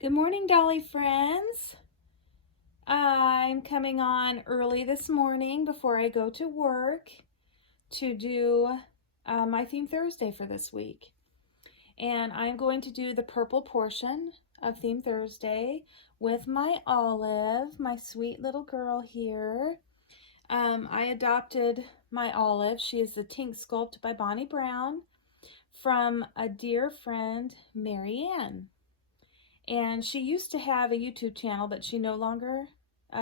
Good morning, Dolly friends. I'm coming on early this morning before I go to work to do my Theme Thursday for this week. And I'm going to do the purple portion of Theme Thursday with my Olive, my sweet little girl here. I adopted my Olive. She is the Tink Sculpt by Bonnie Brown from a dear friend, Marianne. And she used to have a YouTube channel, but she no longer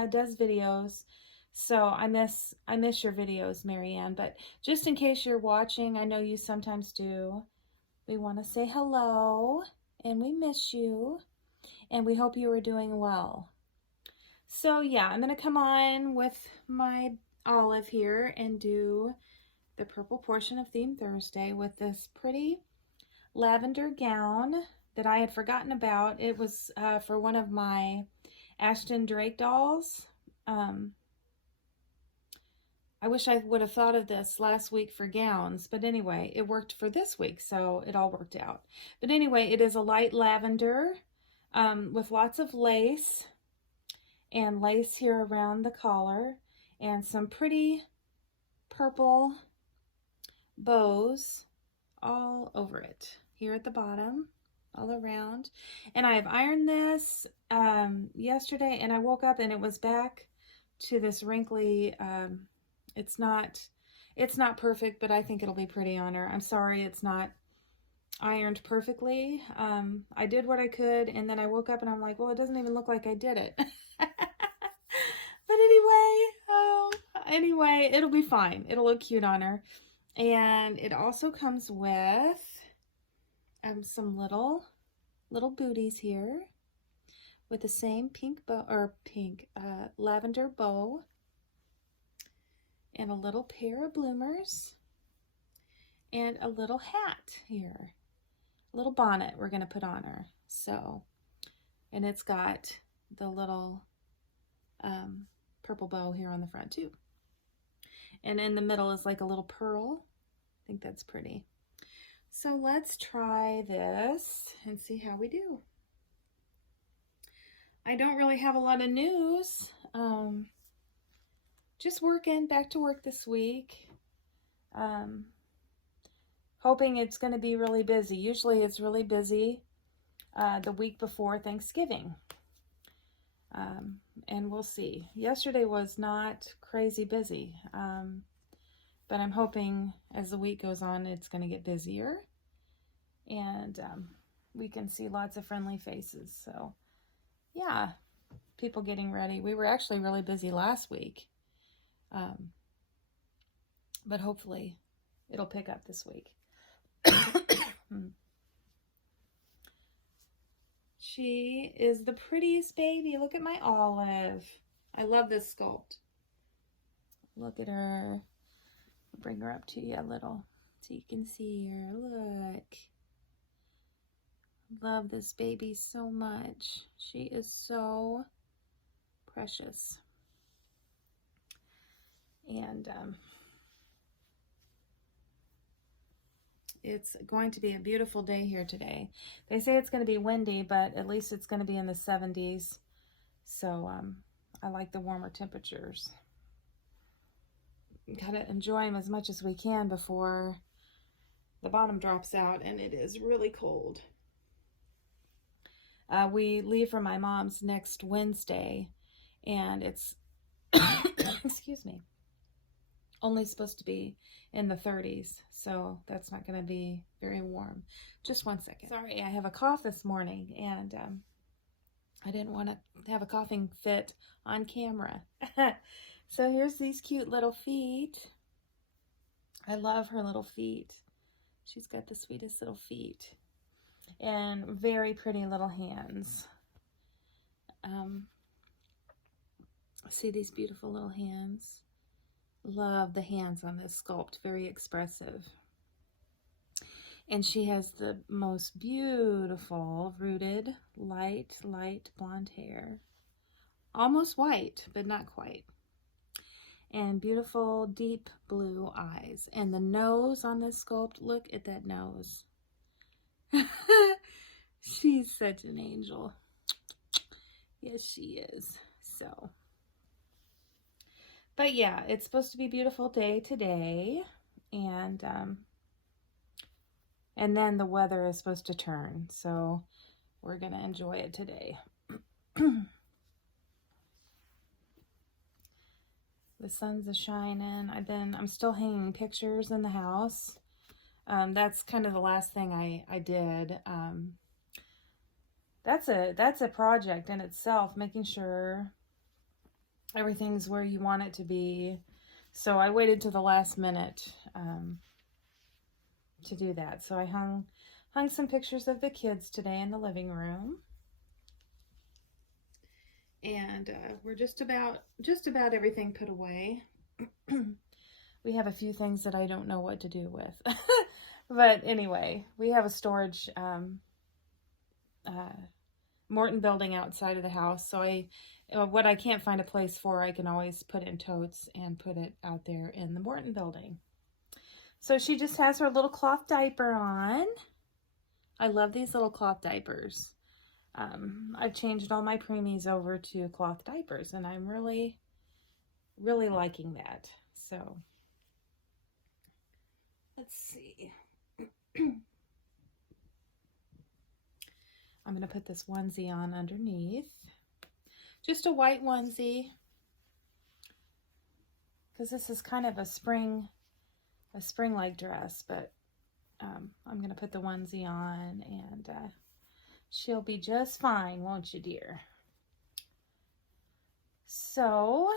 does videos. So I miss your videos, Marianne. But just in case you're watching, I know you sometimes do, we want to say hello, and we miss you, and we hope you are doing well. So yeah, I'm going to come on with my Olive here and do the purple portion of Theme Thursday with this pretty lavender gown that I had forgotten about. It was for one of my Ashton Drake dolls. I wish I would have thought of this last week for gowns, but anyway, it worked for this week, so it all worked out. But anyway, it is a light lavender with lots of lace, and lace here around the collar, and some pretty purple bows all over it here at the bottom, all around. And I have ironed this yesterday, and I woke up and it was back to this wrinkly, it's not perfect, but I think it'll be pretty on her. I'm sorry it's not ironed perfectly. I did what I could, and then I woke up and I'm like, well, it doesn't even look like I did it. But anyway, it'll be fine. It'll look cute on her. And it also comes with some little booties here with the same pink bow, or lavender bow, and a little pair of bloomers, and a little hat here, a little bonnet we're going to put on her. So, and it's got the little purple bow here on the front too. And in the middle is like a little pearl. I think that's pretty. So let's try this and see how we do. I don't really have a lot of news. Just working, back to work this week. Hoping it's going to be really busy. Usually it's really busy the week before Thanksgiving. And we'll see. Yesterday was not crazy busy, but I'm hoping as the week goes on, it's going to get busier, and we can see lots of friendly faces. So yeah, people getting ready. We were actually really busy last week, but hopefully it'll pick up this week. She is the prettiest baby. Look at my Olive. I love this sculpt. Look at her. I'll bring her up to you a little so you can see her. Look. Love this baby so much. She is so precious. And it's going to be a beautiful day here today. They say it's going to be windy, but at least it's going to be in the 70s. So I like the warmer temperatures. Gotta enjoy them as much as we can before the bottom drops out and it is really cold. We leave for my mom's next Wednesday, and it's excuse me, only supposed to be in the 30s, so that's not going to be very warm. Just one second. Sorry, I have a cough this morning, and I didn't want to have a coughing fit on camera. So here's these cute little feet. I love her little feet. She's got the sweetest little feet and very pretty little hands. See these beautiful little hands? Love the hands on this sculpt, very expressive. And she has the most beautiful rooted, light blonde hair. Almost white, but not quite. And beautiful deep blue eyes. And the nose on this sculpt, look at that nose. She's such an angel. Yes, she is. So, but yeah, it's supposed to be a beautiful day today. And then the weather is supposed to turn. So we're going to enjoy it today. The sun's a-shining. I'm still hanging pictures in the house. That's kind of the last thing I did. That's a project in itself, making sure everything's where you want it to be. So I waited to the last minute to do that. So I hung some pictures of the kids today in the living room. And we're just about everything put away. We have a few things that I don't know what to do with. But anyway, we have a storage Morton building outside of the house. So what I can't find a place for, I can always put in totes and put it out there in the Morton building. So she just has her little cloth diaper on. I love these little cloth diapers. I've changed all my preemies over to cloth diapers, and I'm really, really liking that. So, let's see. I'm going to put this onesie on underneath. Just a white onesie, because this is kind of a spring-like dress, but I'm going to put the onesie on, and she'll be just fine, won't you, dear? So,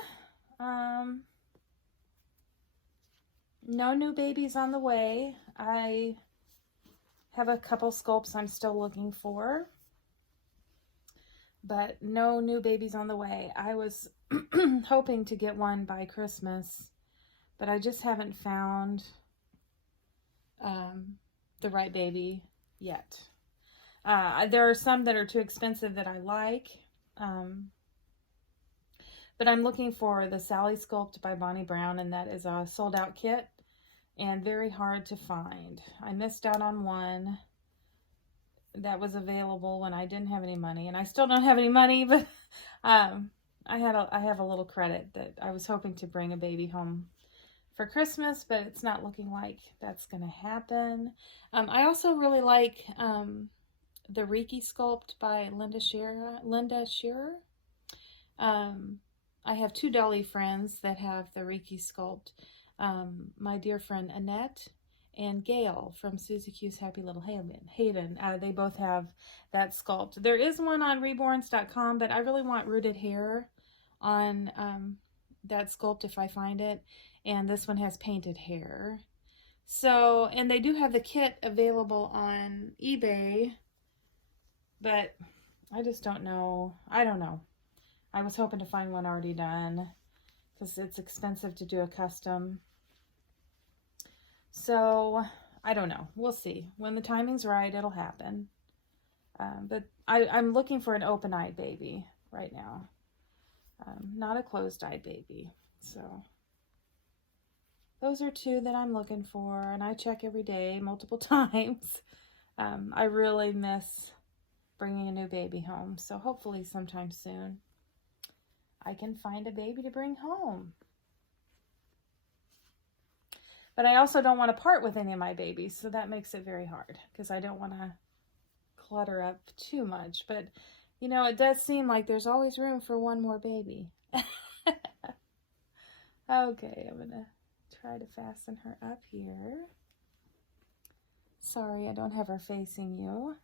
no new babies on the way. I have a couple sculpts I'm still looking for, but no new babies on the way. I was hoping to get one by Christmas, but I just haven't found the right baby yet. There are some that are too expensive that I like, but I'm looking for the Sally Sculpt by Bonnie Brown, and that is a sold out kit and very hard to find. I missed out on one that was available when I didn't have any money, and I still don't have any money, but I have a little credit that I was hoping to bring a baby home for Christmas, but it's not looking like that's going to happen. I also really like the Reiki Sculpt by Linda Shearer. I have two Dolly friends that have the Reiki Sculpt. My dear friend Annette and Gail from Susie Q's Happy Little Haven. They both have that sculpt. There is one on reborns.com, but I really want rooted hair on that sculpt if I find it. And this one has painted hair. So, and they do have the kit available on eBay, but I just don't know. I don't know. I was hoping to find one already done because it's expensive to do a custom. So, I don't know. We'll see. When the timing's right, it'll happen. But I'm looking for an open-eyed baby right now. Not a closed-eyed baby. So, those are two that I'm looking for, and I check every day, multiple times. I really miss bringing a new baby home, so hopefully sometime soon I can find a baby to bring home. But I also don't want to part with any of my babies, so that makes it very hard because I don't want to clutter up too much. But, you know, it does seem like there's always room for one more baby. Okay, I'm going to try to fasten her up here. Sorry, I don't have her facing you.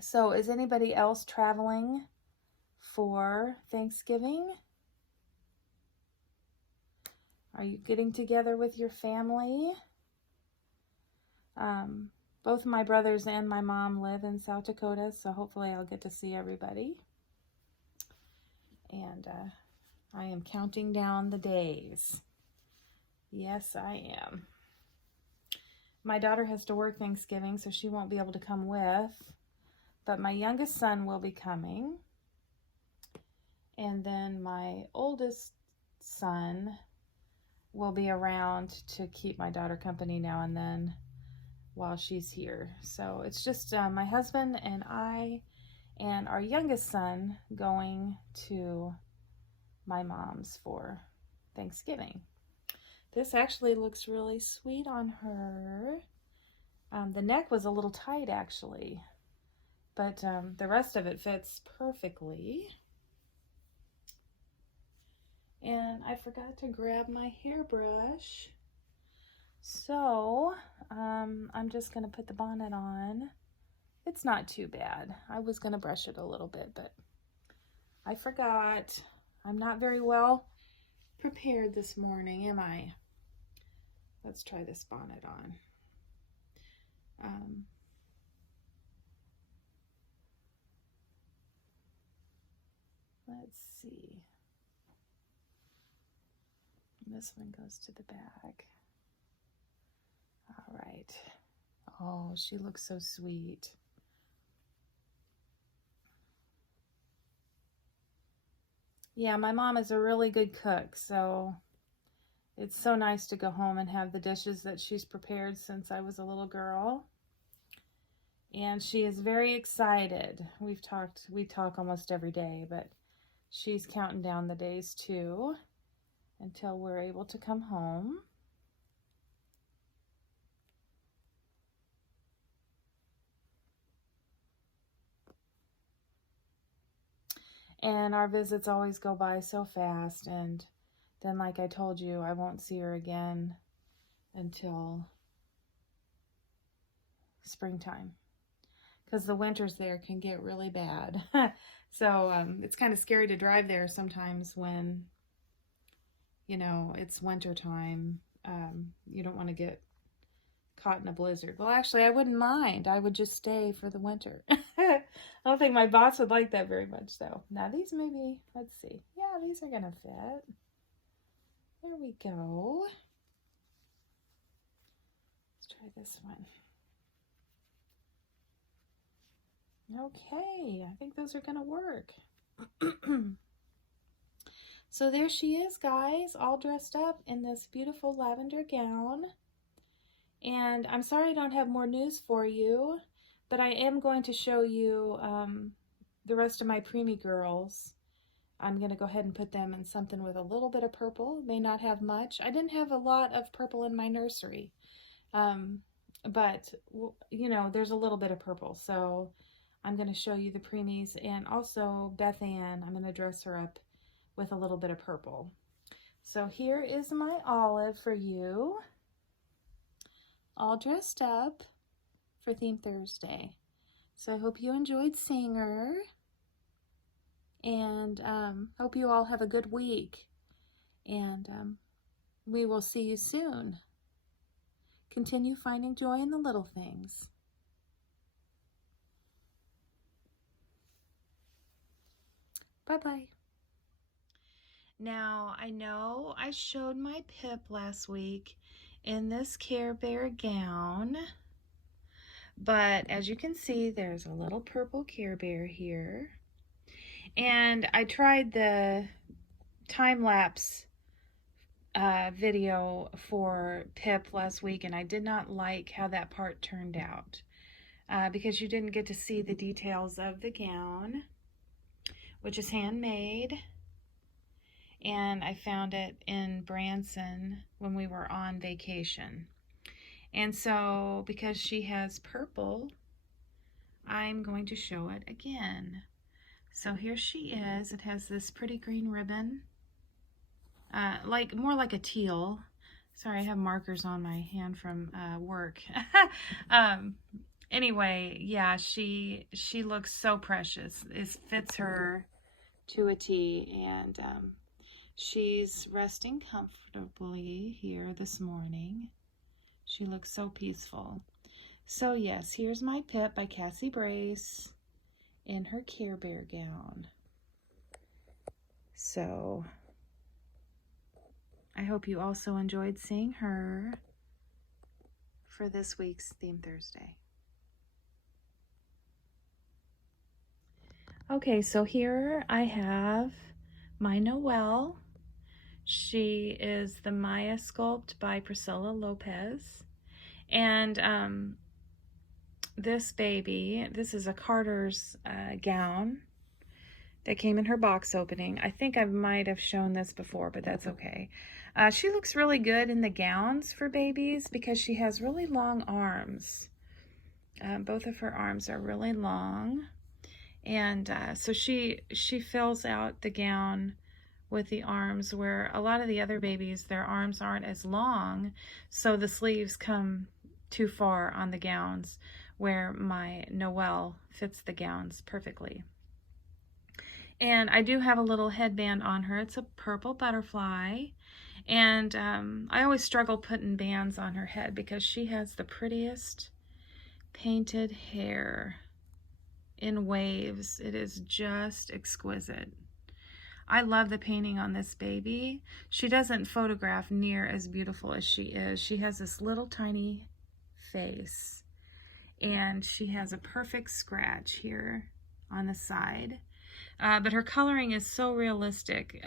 So, is anybody else traveling for Thanksgiving? Are you getting together with your family? Both my brothers and my mom live in South Dakota, so hopefully I'll get to see everybody. And I am counting down the days. Yes, I am. My daughter has to work Thanksgiving, so she won't be able to come with. But my youngest son will be coming. And then my oldest son will be around to keep my daughter company now and then while she's here. So it's just my husband and I and our youngest son going to my mom's for Thanksgiving. This actually looks really sweet on her. The neck was a little tight actually, but the rest of it fits perfectly. And I forgot to grab my hairbrush. So I'm just going to put the bonnet on. It's not too bad. I was going to brush it a little bit, but I forgot. I'm not very well prepared this morning, am I? Let's try this bonnet on. Let's see. This one goes to the back. All right. Oh, she looks so sweet. Yeah, my mom is a really good cook, so it's so nice to go home and have the dishes that she's prepared since I was a little girl. And she is very excited. We talk almost every day, but she's counting down the days too until we're able to come home. And our visits always go by so fast, and then like I told you, I won't see her again until springtime, because the winters there can get really bad. So it's kind of scary to drive there sometimes when, you know, it's winter time. You don't want to get caught in a blizzard. Well, actually, I wouldn't mind. I would just stay for the winter. I don't think my boss would like that very much, though. Now, these maybe, let's see. Yeah, these are going to fit. There we go. Let's try this one. Okay, I think those are going to work. So there she is, guys, all dressed up in this beautiful lavender gown. And I'm sorry I don't have more news for you, but I am going to show you the rest of my preemie girls. I'm going to go ahead and put them in something with a little bit of purple. It may not have much. I didn't have a lot of purple in my nursery, but, you know, there's a little bit of purple. So I'm going to show you the preemies, and also Beth-Ann, I'm going to dress her up with a little bit of purple. So here is my Olive for you, all dressed up for Theme Thursday. So I hope you enjoyed seeing her, and hope you all have a good week, and we will see you soon. Continue finding joy in the little things. Bye-bye. Now, I know I showed my Pip last week in this Care Bear gown, but as you can see, there's a little purple Care Bear here. And I tried the time-lapse video for Pip last week, and I did not like how that part turned out because you didn't get to see the details of the gown, which is handmade. And I found it in Branson when we were on vacation. And so, because she has purple, I'm going to show it again. So here she is. It has this pretty green ribbon, more like a teal. Sorry, I have markers on my hand from work. Anyway, yeah, she looks so precious. It fits her to a T, and She's resting comfortably here this morning. She looks so peaceful. So yes, here's my Pip by Cassie Brace in her Care Bear gown. So I hope you also enjoyed seeing her for this week's Theme Thursday. Okay, so here I have my Noelle. She is the Maya sculpt by Priscilla Lopez. And this baby, this is a Carter's gown that came in her box opening. I think I might have shown this before, but that's okay. She looks really good in the gowns for babies because she has really long arms. Both of her arms are really long. And so she fills out the gown with the arms, where a lot of the other babies, their arms aren't as long, so the sleeves come too far on the gowns, where my Noelle fits the gowns perfectly. And I do have a little headband on her. It's a purple butterfly. And I always struggle putting bands on her head because she has the prettiest painted hair in waves. It is just exquisite. I love the painting on this baby. She doesn't photograph near as beautiful as she is. She has this little tiny face, and she has a perfect scratch here on the side. But her coloring is so realistic.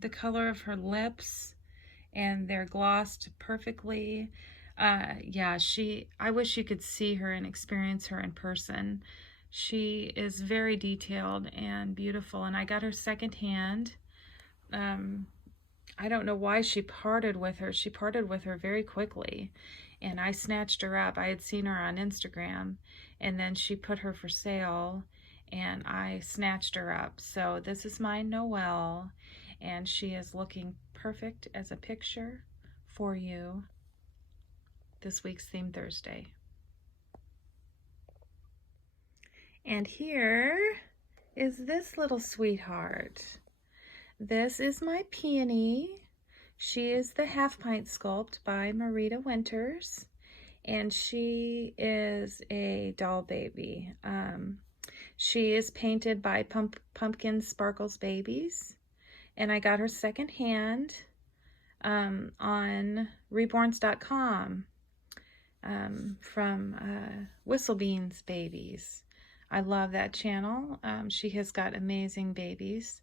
The color of her lips, and they're glossed perfectly. Yeah, I wish you could see her and experience her in person. She is very detailed and beautiful, and I got her secondhand. I don't know why she parted with her. She parted with her very quickly, and I snatched her up. I had seen her on Instagram, and then she put her for sale, and I snatched her up. So this is my Noelle, and she is looking perfect as a picture for you this week's Theme Thursday. And here is this little sweetheart. This is my Peony. She is the Half Pint Sculpt by Marita Winters, and she is a doll baby. She is painted by Pumpkin Sparkles Babies, and I got her secondhand on reborns.com from Whistlebeans Babies. I love that channel. She has got amazing babies,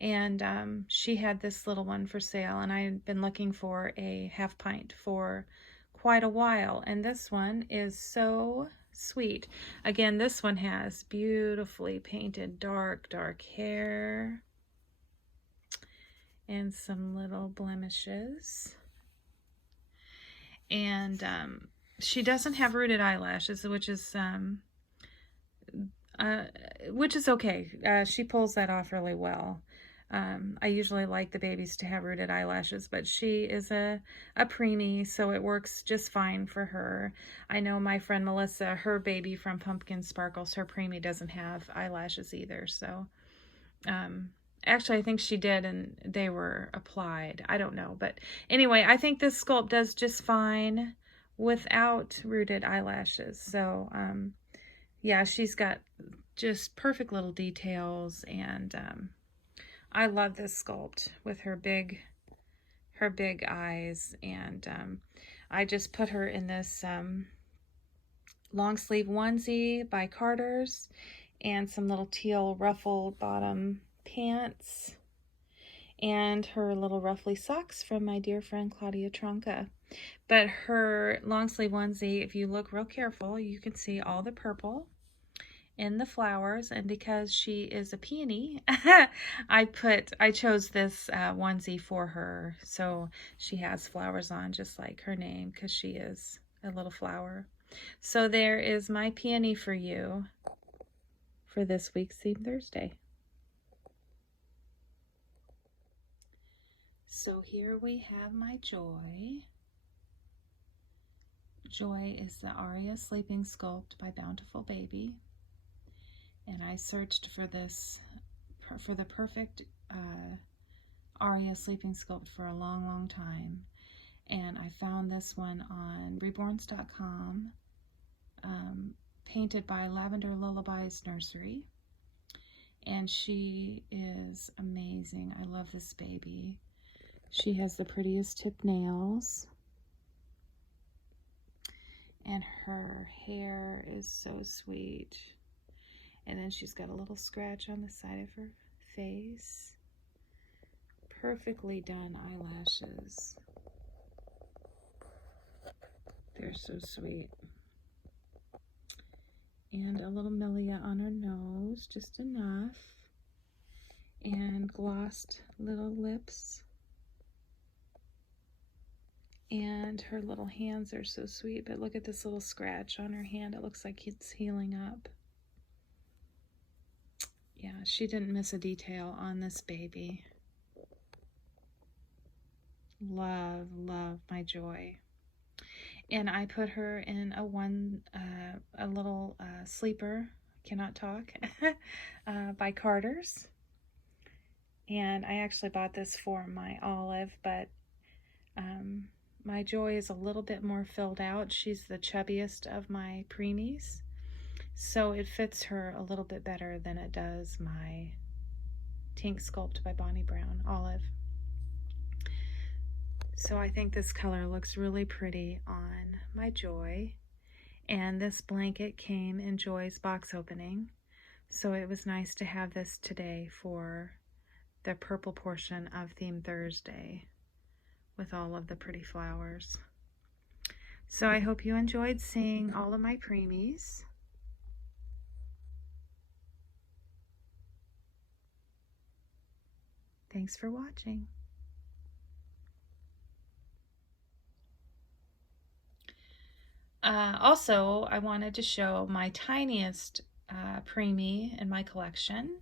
and she had this little one for sale, and I've been looking for a half pint for quite a while, and this one is so sweet. Again, this one has beautifully painted dark hair and some little blemishes, and she doesn't have rooted eyelashes, which is okay. She pulls that off really well. I usually like the babies to have rooted eyelashes, but she is a preemie, so it works just fine for her. I know my friend Melissa, her baby from Pumpkin Sparkles, her preemie doesn't have eyelashes either. So actually, I think she did, and they were applied. I don't know, but anyway, I think this sculpt does just fine without rooted eyelashes. So yeah, she's got just perfect little details, and I love this sculpt with her big eyes, and I just put her in this long sleeve onesie by Carter's and some little teal ruffled bottom pants and her little ruffly socks from my dear friend Claudia Tronca. But her long sleeve onesie, if you look real careful, you can see all the purple in the flowers, and because she is a peony, I chose this onesie for her, so she has flowers on just like her name, because she is a little flower. So there is my peony for you for this week's Theme Thursday. So here we have my Joy. Joy is the Aria Sleeping Sculpt by Bountiful Baby. And I searched for this, for the perfect Aria Sleeping Sculpt for a long, long time. And I found this one on reborns.com, painted by Lavender Lullabies Nursery. And she is amazing. I love this baby. She has the prettiest tip nails. And her hair is so sweet. And then she's got a little scratch on the side of her face. Perfectly done eyelashes. They're so sweet. And a little milia on her nose, just enough. And glossed little lips. And her little hands are so sweet, but look at this little scratch on her hand. It looks like it's healing up. Yeah, she didn't miss a detail on this baby. Love, love my joy. And I put her in a little sleeper, cannot talk, by Carter's. And I actually bought this for my Olive, but my Joy is a little bit more filled out. She's the chubbiest of my preemies, so it fits her a little bit better than it does my Tink Sculpt by Bonnie Brown Olive. So I think this color looks really pretty on my Joy. And this blanket came in Joy's box opening, so it was nice to have this today for the purple portion of Theme Thursday with all of the pretty flowers. So I hope you enjoyed seeing all of my preemies. Thanks for watching. Also, I wanted to show my tiniest preemie in my collection.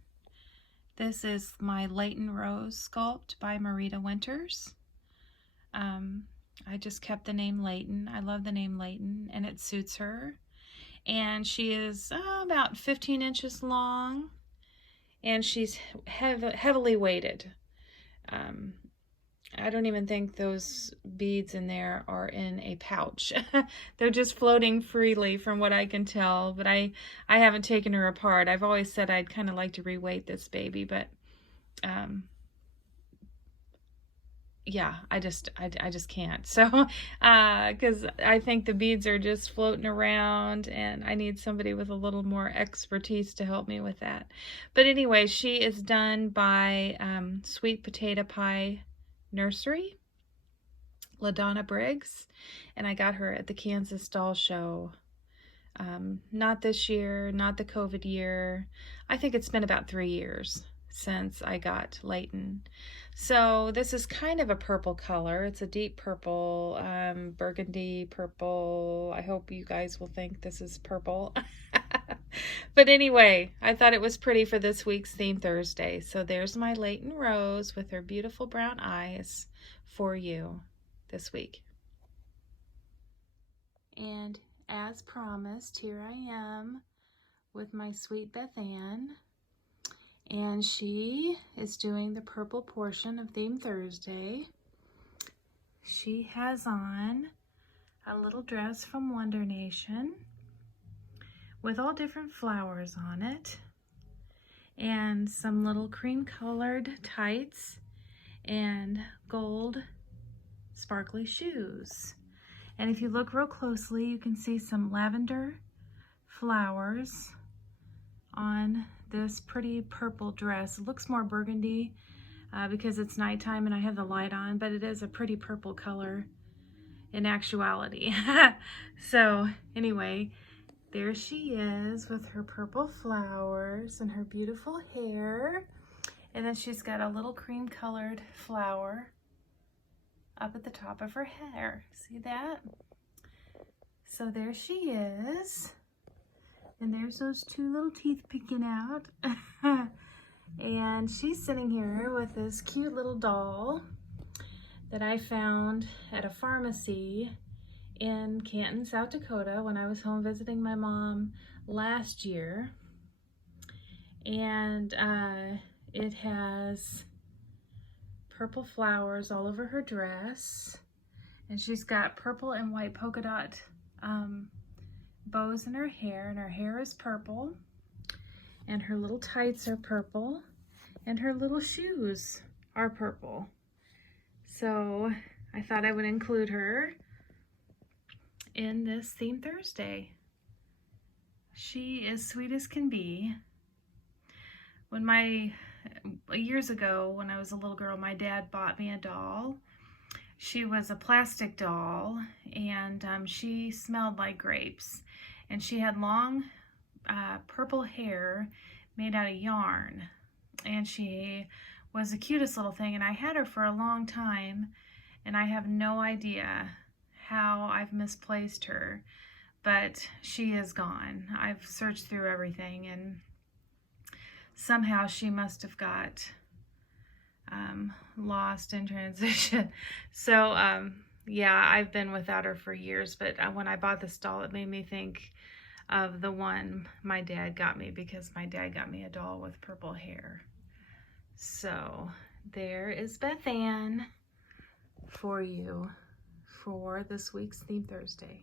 This is my Leighton Rose Sculpt by Marita Winters. I just kept the name Leighton. I love the name Leighton, and it suits her. And she is about 15 inches long, and she's heavily weighted. I don't even think those beads in there are in a pouch. They're just floating freely from what I can tell, but I haven't taken her apart. I've always said I'd kind of like to reweight this baby, but yeah, I just can't. So, because I think the beads are just floating around, and I need somebody with a little more expertise to help me with that. But anyway, she is done by Sweet Potato Pie Nursery, LaDonna Briggs, and I got her at the Kansas Doll Show. Not this year, not the COVID year. I think it's been about 3 years since I got Leighton. So this is kind of a purple color. It's a deep purple, burgundy purple. I hope you guys will think this is purple. But anyway, I thought it was pretty for this week's Theme Thursday. So there's my Leighton Rose with her beautiful brown eyes for you this week. And as promised, here I am with my sweet Beth-Ann. And she is doing the purple portion of Theme Thursday. She has on a little dress from Wonder Nation with all different flowers on it, and some little cream colored tights and gold sparkly shoes. And if you look real closely, you can see some lavender flowers on this pretty purple dress. It looks more burgundy because it's nighttime and I have the light on, but it is a pretty purple color in actuality. So anyway, there she is with her purple flowers and her beautiful hair. And then she's got a little cream colored flower up at the top of her hair. See that? So there she is. And there's those two little teeth peeking out. And she's sitting here with this cute little doll that I found at a pharmacy in Canton, South Dakota when I was home visiting my mom last year. And it has purple flowers all over her dress. And she's got purple and white polka dot bows in her hair, and her hair is purple. And her little tights are purple. And her little shoes are purple. So I thought I would include her in this Theme Thursday. She is sweet as can be. Years ago, when I was a little girl, my dad bought me a doll. She was a plastic doll, and she smelled like grapes. And she had long purple hair made out of yarn. And she was the cutest little thing, and I had her for a long time, and I have no idea how I've misplaced her, but she is gone. I've searched through everything, and somehow she must have got lost in transition. So yeah, I've been without her for years, but when I bought this doll, it made me think of the one my dad got me, because my dad got me a doll with purple hair. So there is Beth-Ann for you for this week's Theme Thursday.